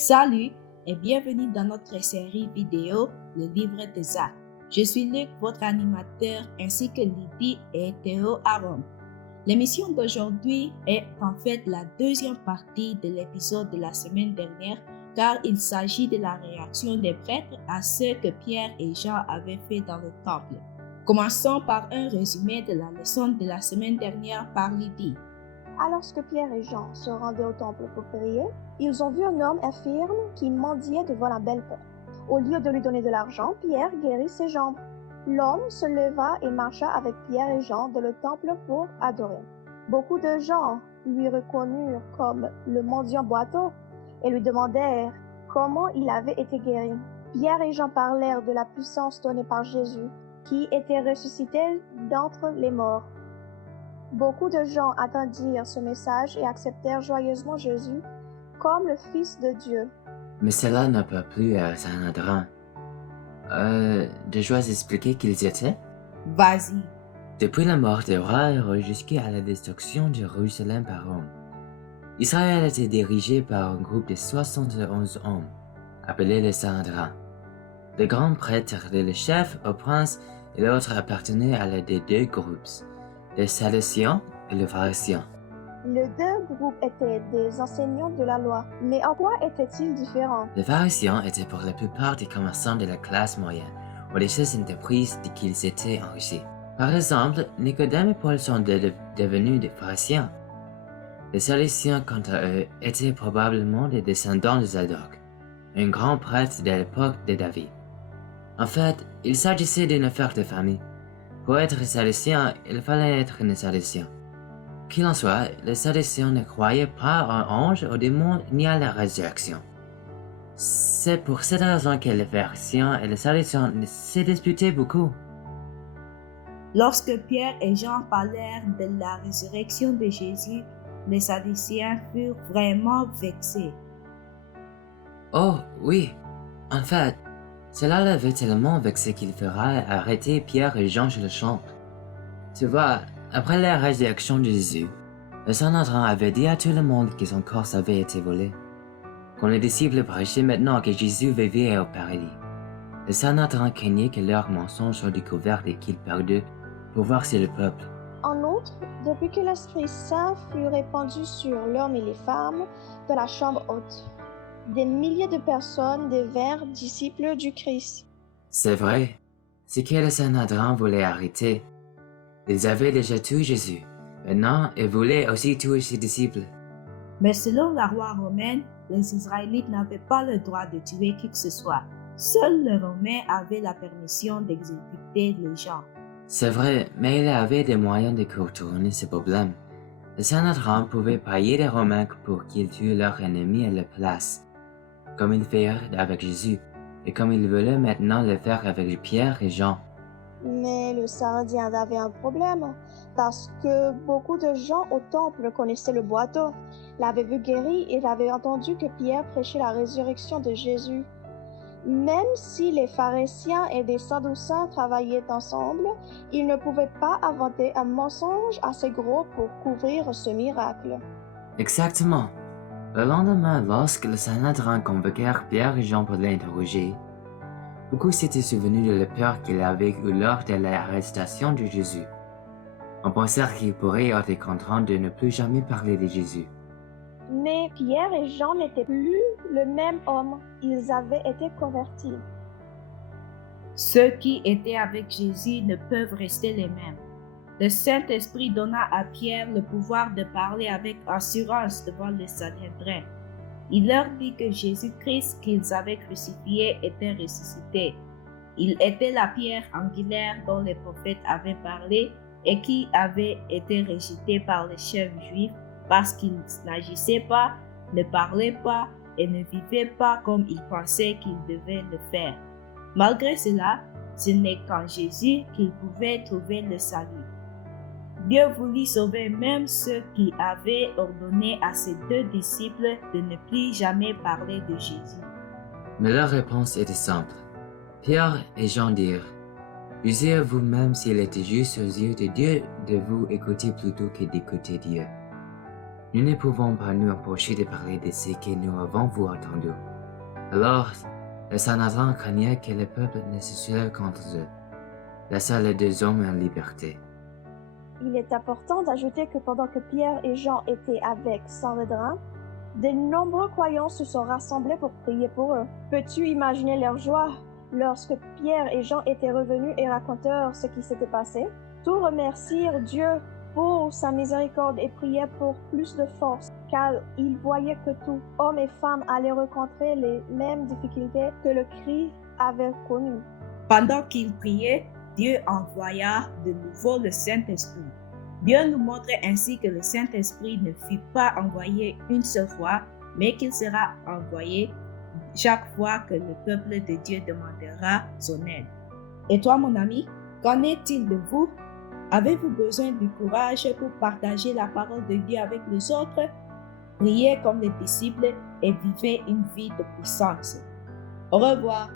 Salut et bienvenue dans notre série vidéo Le Livre des Actes. Je suis Luc, votre animateur, ainsi que Lydie et Théo Aaron. L'émission d'aujourd'hui est en fait la deuxième partie de l'épisode de la semaine dernière, car il s'agit de la réaction des prêtres à ce que Pierre et Jean avaient fait dans le temple. Commençons par un résumé de la leçon de la semaine dernière par Lydie. Alors que Pierre et Jean se rendaient au temple pour prier, ils ont vu un homme infirme qui mendiait devant la belle porte. Au lieu de lui donner de l'argent, Pierre guérit ses jambes. L'homme se leva et marcha avec Pierre et Jean dans le temple pour adorer. Beaucoup de gens lui reconnurent comme le mendiant boiteux et lui demandèrent comment il avait été guéri. Pierre et Jean parlèrent de la puissance donnée par Jésus, qui était ressuscité d'entre les morts. Beaucoup de gens attendirent ce message et acceptèrent joyeusement Jésus comme le Fils de Dieu. Mais cela n'a pas plu à Sanhedrin. Je dois expliquer qui ils étaient? Vas-y. Depuis la mort des rois Hérode jusqu'à la destruction de Jérusalem par Rome, Israël était dirigé par un groupe de 71 hommes, appelés les Sanhedrin. Le grand prêtre était le chef au prince et l'autre appartenait à l'un des deux groupes, les Sadducéens et les Pharisiens. Les deux groupes étaient des enseignants de la loi, mais en quoi étaient-ils différents? Les Pharisiens étaient pour la plupart des commerçants de la classe moyenne, ou des chefs d'entreprise de qui ils étaient enrichis. Par exemple, Nicodème et Paul sont devenus des Pharisiens. Les Sadducéens, quant à eux, étaient probablement des descendants de Zadok, un grand prêtre de l'époque de David. En fait, il s'agissait d'une affaire de famille. Pour être Sadducéen, il fallait être un Sadducéen. Qu'il en soit, les Sadducéens ne croyaient pas en ange, aux démons ni à la résurrection. C'est pour cette raison que les Pharisiens et les Sadducéens se disputaient beaucoup. Lorsque Pierre et Jean parlèrent de la résurrection de Jésus, les Sadducéens furent vraiment vexés. Oh, oui. En fait, cela l'avait tellement vexé qu'il fera arrêter Pierre et Jean sur le champ. Tu vois, après la résurrection de Jésus, le Sanhedrin avait dit à tout le monde que son corps avait été volé. Quand les disciples prêchaient maintenant que Jésus vivait au paradis, le Sanhedrin craignait que leurs mensonges soient découverts et qu'ils perdent pouvoir sur le peuple. En outre, depuis que l'Esprit Saint fut répandu sur l'homme et les femmes dans la chambre haute, des milliers de personnes devinrent disciples du Christ. C'est vrai, c'est que le Sanhedrin voulait arrêter. Ils avaient déjà tué Jésus. Maintenant, ils voulaient aussi tuer ses disciples. Mais selon la loi romaine, les Israélites n'avaient pas le droit de tuer qui que ce soit. Seuls les Romains avaient la permission d'exécuter les gens. C'est vrai, mais il avait des moyens de contourner ce problème. Le Sanhedrin pouvait payer les Romains pour qu'ils tuent leurs ennemis à leur place, comme ils firent avec Jésus, et comme ils voulaient maintenant le faire avec Pierre et Jean. Mais le Sanhedrin avait un problème, parce que beaucoup de gens au temple connaissaient le boiteux, l'avaient vu guéri et avaient entendu que Pierre prêchait la résurrection de Jésus. Même si les pharisiens et les sadducéens travaillaient ensemble, ils ne pouvaient pas inventer un mensonge assez gros pour couvrir ce miracle. Exactement. Le lendemain, lorsque le Sanhedrin convoquèrent Pierre et Jean pour l'interroger, beaucoup s'étaient souvenus de la peur qu'ils avaient eue lors de l'arrestation de Jésus. On pensait qu'ils pourraient être contraints de ne plus jamais parler de Jésus. Mais Pierre et Jean n'étaient plus le même homme. Ils avaient été convertis. Ceux qui étaient avec Jésus ne peuvent rester les mêmes. Le Saint-Esprit donna à Pierre le pouvoir de parler avec assurance devant le Sanhédrin. Il leur dit que Jésus-Christ qu'ils avaient crucifié était ressuscité. Il était la pierre angulaire dont les prophètes avaient parlé et qui avait été rejetée par les chefs juifs parce qu'ils n'agissaient pas, ne parlaient pas et ne vivaient pas comme ils pensaient qu'ils devaient le faire. Malgré cela, ce n'est qu'en Jésus qu'ils pouvaient trouver le salut. Dieu voulut sauver même ceux qui avaient ordonné à ses deux disciples de ne plus jamais parler de Jésus. Mais leur réponse était simple. Pierre et Jean dirent, « Jugez à vous-même s'il était juste aux yeux de Dieu de vous écouter plutôt que d'écouter Dieu. Nous ne pouvons pas nous empêcher de parler de ce que nous avons vous entendu. Alors, le Sanhédrin craignait que le peuple ne se soulève contre eux, laissant les deux hommes en liberté. Il est important d'ajouter que pendant que Pierre et Jean étaient avec Sanhédrin, de nombreux croyants se sont rassemblés pour prier pour eux. Peux-tu imaginer leur joie lorsque Pierre et Jean étaient revenus et racontèrent ce qui s'était passé? Tous remercièrent Dieu pour sa miséricorde et priaient pour plus de force, car ils voyaient que tout homme et femme allaient rencontrer les mêmes difficultés que le Christ avait connues. Pendant qu'ils priaient, Dieu envoya de nouveau le Saint-Esprit. Dieu nous montrait ainsi que le Saint-Esprit ne fut pas envoyé une seule fois, mais qu'il sera envoyé chaque fois que le peuple de Dieu demandera son aide. Et toi, mon ami, qu'en est-il de vous? Avez-vous besoin du courage pour partager la parole de Dieu avec les autres? Priez comme les disciples et vivez une vie de puissance. Au revoir.